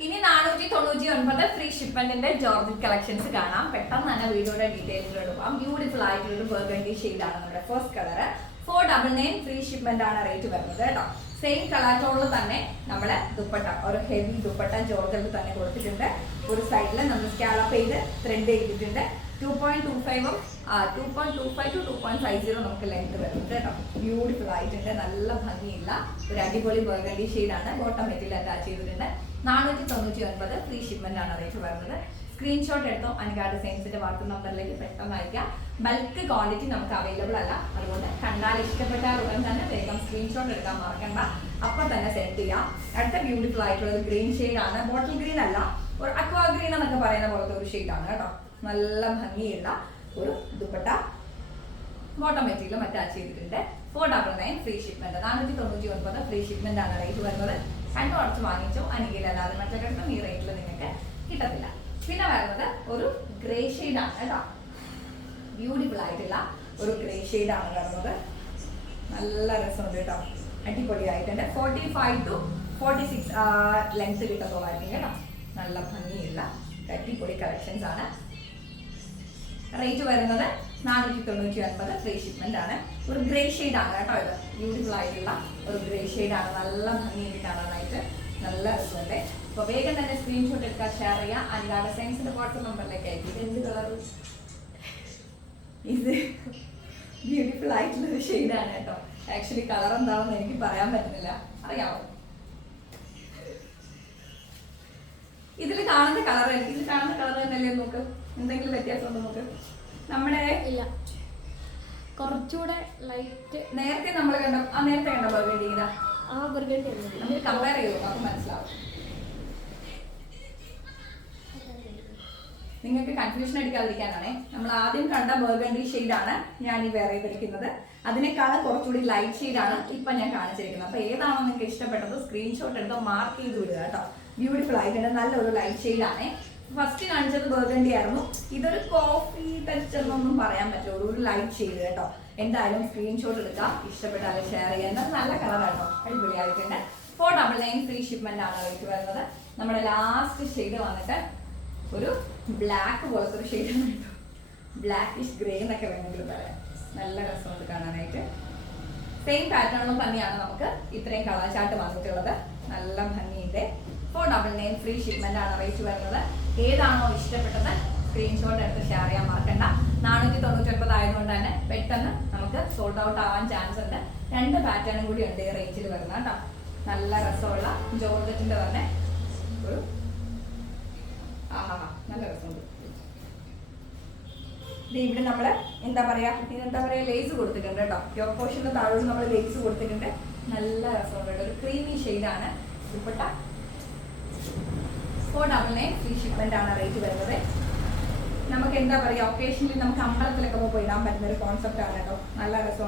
ഇനി നാനൂറ്റി തൊണ്ണൂറ്റി ഒൻപത് ഫ്രീ ഷിപ്മെന്റിന്റെ ജോർജ് കളക്ഷൻസ് കാണാം. പെട്ടെന്ന് തന്നെ വീഡിയോയുടെ ഡീറ്റെയിൽസിലോട്ട് പോകാം ബ്യൂട്ടിഫുൾ ആയിട്ടുള്ള ഒരു ബർഗണ്ടി ഷെയ്ഡാണ് നമ്മുടെ first colour four double nine free shipment ആണ് റേറ്റ് വരുന്നത് കേട്ടോ. സെയിം കളർ ടോണിൽ തന്നെ നമ്മളെ ദുപ്പട്ട ഒരു ഹെവി ദുപ്പട്ട ജോർജിൽ തന്നെ കൊടുത്തിട്ടുണ്ട്. ഒരു സൈഡിൽ നമ്മൾ സ്കാലപ്പ് ചെയ്ത് ത്രെഡ് ചെയ്തിട്ടുണ്ട്. ടു പോയിന്റ് ടു ഫൈവും two point two five two two point five zero നമുക്ക് ലെങ്ത് വരുന്നുണ്ട് കേട്ടോ. ബ്യൂട്ടിഫുൾ ആയിട്ടുണ്ട് നല്ല ഭംഗിയില്ല ഒരു അടിപൊളി ബർഗണ്ടി ഷെയ്ഡാണ് ബോട്ടം മെറ്റീരിയൽ അറ്റാച്ച് ചെയ്തിട്ടുണ്ട് നാനൂറ്റി തൊണ്ണൂറ്റി ഒൻപത് ഫ്രീ ഷിപ്മെന്റ് ആണ് റേറ്റ് വരുന്നത്. സ്ക്രീൻഷോട്ട് എടുത്തോ? അനുകാർ ഡിസൈൻസിന്റെ വാട്സപ്പ് നമ്പറിലേക്ക് പെട്ടെന്ന് അയക്കാം. ബൾക്ക് ക്വാണ്ടിറ്റി നമുക്ക് അവൈലബിൾ അല്ല. അതുകൊണ്ട് കണ്ടാൽ ഇഷ്ടപ്പെട്ടാൽ ഉടൻ തന്നെ വേഗം സ്ക്രീൻഷോട്ട് എടുക്കാൻ മറക്കണ്ട. അപ്പം തന്നെ സെൻഡ് ചെയ്യാം. അടുത്ത ബ്യൂട്ടിഫുൾ ആയിട്ടുള്ള ഒരു ഗ്രീൻ ആണ്. ബോട്ടിൽ ഗ്രീൻ അല്ല ഒരു അക്വാ ഗ്രീൻ എന്നൊക്കെ പറയുന്ന പോലത്തെ ഒരു ഷെയ്ഡാണ് കേട്ടോ. നല്ല ഭംഗിയുള്ള ഒരു ദുപ്പട്ട ബോട്ടം മെറ്റീരിയലും അറ്റാച്ച് ചെയ്തിട്ടുണ്ട് four double nine free shipment നാനൂറ്റി തൊണ്ണൂറ്റി ഒൻപത് ഫ്രീ ഷിപ്മെന്റ് ആണ് റേറ്റ് വരുന്നത്. കണ്ടു കുറച്ച് വാങ്ങിച്ചോ അല്ലാതെ മറ്റൊരിടത്തും ഈ റേറ്റിൽ നിങ്ങൾക്ക് കിട്ടത്തില്ല. പിന്നെ വരുന്നത് ഒരു ഗ്രേ ആണ് കേട്ടോ. ബ്യൂട്ടിഫുൾ ആയിട്ടുള്ള ഒരു ഗ്രേ ആണ് വരുന്നത്. നല്ല രസമുണ്ട് കേട്ടോ. അടിപൊളിയായിട്ടുണ്ട്. Forty five two forty six length കിട്ടത്തോളായിരിക്കും കേട്ടോ. നല്ല ഭംഗിയുള്ള അടിപൊളി കളക്ഷൻസ് ആണ്. റേറ്റ് വരുന്നത് നാനൂറ്റി തൊണ്ണൂറ്റി ഒൻപത് ഫ്രീ ഷിപ്മെന്റ് ആണ്. ഒരു ഗ്രേ ഷെയ്ഡ് ആണ് കേട്ടോ ഇത്. ബ്യൂട്ടിഫുൾ ആയിട്ടുള്ള ഒരു ഗ്രേ ഷെയ്ഡ് ആണ്. നല്ല ഭംഗിയായിട്ട് കാണാനായിട്ട് നല്ല രസമല്ലേ അപ്പൊ വേഗം തന്നെ സ്ക്രീൻഷോട്ട് എടുക്കാൻ ഷെയർ ചെയ്യാം. അല്ലാതെ സയൻസിന്റെ വാട്സപ്പ് നമ്പറിലേക്ക് അയക്കും. ഇത് എന്ത് കളർ ഇത് ബ്യൂട്ടിഫുൾ ആയിട്ടുള്ള ഒരു ഷെയ്ഡാണ് കേട്ടോ. ആക്ച്വലി കളർ എന്താണെന്ന് എനിക്ക് പറയാൻ പറ്റുന്നില്ല. അറിയാമോ ഇതിൽ കാണുന്ന കളർ ഇതിൽ കാണുന്ന കളർ തന്നെയല്ലേ നോക്ക് എന്തെങ്കിലും വ്യത്യാസം ഉണ്ടോ നോക്ക് നമ്മുടെ ഇല്ല. കുറച്ചുകൂടെ ലൈറ്റ് നേരത്തെ നമ്മൾ കണ്ടോ ആ നേരത്തെ കണ്ട ബർഗണ്ടി ഇതാ? ആ ബർഗണ്ടി നമുക്ക് കമ്പയർ ചെയ്തു നമുക്ക് മനസ്സിലാവും. നിങ്ങൾക്ക് കൺഫ്യൂഷൻ അടിക്കാതിരിക്കാനാണേ നമ്മൾ ആദ്യം കണ്ട ബർഗണ്ടി ആണ് ഞാൻ ഈ വേറെ ചെയ്തിരിക്കുന്നത് അതിനേക്കാളും കുറച്ചുകൂടി ലൈറ്റ് ഷെയ്ഡാണ് ഇപ്പൊ ഞാൻ കാണിച്ചിരിക്കുന്നത്. അപ്പൊ ഏതാണോ നിങ്ങൾക്ക് ഇഷ്ടപ്പെട്ടത് സ്ക്രീൻഷോട്ട് എടുത്തോ മാർക്ക് ചെയ്ത് വിടുക കേട്ടോ. ബ്യൂട്ടിഫുൾ ആയിട്ടുണ്ട് നല്ലൊരു ലൈറ്റ് ഷെയ്ഡാണേ ഫസ്റ്റ് കാണിച്ചത് ബർഗണ്ടി ആയിരുന്നു. ഇതൊരു കോഫി ടച്ച് എന്നൊന്നും പറയാൻ പറ്റില്ല. ഒരു ലൈറ്റ് ഷെയ്ഡ് കേട്ടോ. എന്തായാലും സ്ക്രീൻഷോട്ട് എടുക്കാം. ഇഷ്ടപ്പെട്ടാൽ ഷെയർ ചെയ്യാം. എന്തായാലും നല്ല കളർ കേട്ടോ അടിപൊളിയായിട്ടുണ്ട്. Four double nine free shipment ആണ് വരുന്നത്. നമ്മുടെ ലാസ്റ്റ് ഷെയ്ഡ് വന്നിട്ട് ഒരു ബ്ലാക്ക് പോലത്തെ ഒരു ഷെയ്ഡാണ് കേട്ടോ. ബ്ലാക്കിഷ് ഗ്രേ എന്നൊക്കെ വേണമെങ്കിൽ പറയാം. നല്ല രസമുണ്ട് കാണാനായിട്ട്. സെയിം പാറ്റേണും തന്നെയാണ് നമുക്ക് ഇത്രയും കളർ ചാർട്ട് വന്നിട്ടുള്ളത്. നല്ല ഭംഗിയുടെ four double nine free shipment ആണ് റേറ്റ് വരുന്നത്. ഏതാണോ ഇഷ്ടപ്പെട്ടത് സ്ക്രീൻഷോട്ട് എടുത്ത് ഷെയർ ചെയ്യാൻ മറക്കണ്ട. നാനൂറ്റി തൊണ്ണൂറ്റി ഒൻപത് ആയതുകൊണ്ട് തന്നെ പെട്ടെന്ന് നമുക്ക് സോൾഡ് ഔട്ട് ആവാൻ ചാൻസ് ഉണ്ട്. രണ്ട് പാറ്റേണും കൂടി ഉണ്ട് ഈ റേഞ്ചിൽ വരുന്ന കേട്ടോ. നല്ല രസമുള്ള ജോർജറ്റിന്റെ തന്നെ ഒരു ഇവിടെ നമ്മൾ എന്താ പറയാ എന്താ പറയാ ലേസ് കൊടുത്തിട്ടുണ്ട് കേട്ടോ. യോ പോർഷന്റെ താഴോട്ട് നമ്മൾ ലേസ് കൊടുത്തിട്ടുണ്ട്. നല്ല രസമുണ്ട് ഒരു ക്രീമി ആണ്. Dupatta. Four double nine free shipment ആണ് റേറ്റ് വരുന്നത്. നമുക്ക് എന്താ പറയാ ഒക്കേഷനിൽ നമുക്ക് അമ്പലത്തിലൊക്കെ പോയി ഇടാൻ പറ്റുന്ന ഒരു കോൺസെപ്റ്റ് ആണ് കേട്ടോ. നല്ല രസം